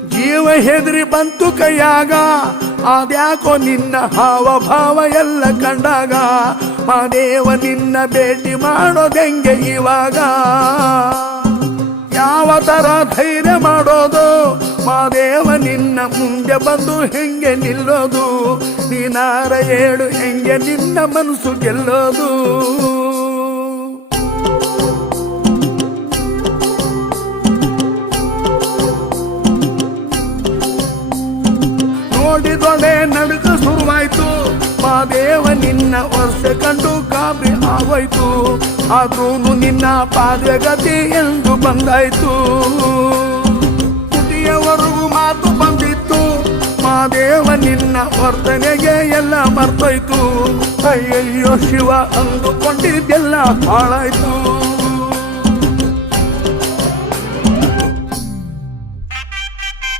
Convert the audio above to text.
ಜೀವ ಹೆದರಿ ಬಂತು ಕೈಯಾಗ, ಅದ್ಯಾಕೋ ನಿನ್ನ ಹಾವ ಭಾವ ಎಲ್ಲ ಕಂಡಾಗ, ಮಾದೇವ ನಿನ್ನ ಭೇಟಿ ಮಾಡೋದೆಂಗೆ ಇವಾಗ, ಯಾವ ತರ ಧೈರ್ಯ ಮಾಡೋದು, ಮಾದೇವ ನಿನ್ನ ಮುಂದೆ ಬಂದು ಹೆಂಗೆ ನಿಲ್ಲೋದು, ನೀನಾರ ಹೇಳು ಹೆಂಗೆ ನಿನ್ನ ಮನಸ್ಸು ಗೆಲ್ಲೋದು. ನೋಡಿದೊಡೆ ನಡುಕ ಶುರುವಾಯ್ತು, ಮಾದೇವ ನಿನ್ನ ವರ್ಷ ಕಂಡು ಗಾಬರಿ ಆಗೋಯ್ತು, ಆದ್ರೂ ನಿನ್ನ ಪಾದಗತಿ ಎಂದು ಬಂದಾಯ್ತು. ತುಟಿಯವರೆಗೂ ಮಾತು ಬಂದಿತ್ತು, ಮಾದೇವ ನಿನ್ನ ವರ್ತನೆಗೆ ಎಲ್ಲ ಮರ್ತೋಯ್ತು. ಅಯ್ಯಯ್ಯೋ ಶಿವ ಅಂದುಕೊಂಡಿದ್ದೆಲ್ಲ ಹಾಳಾಯ್ತು.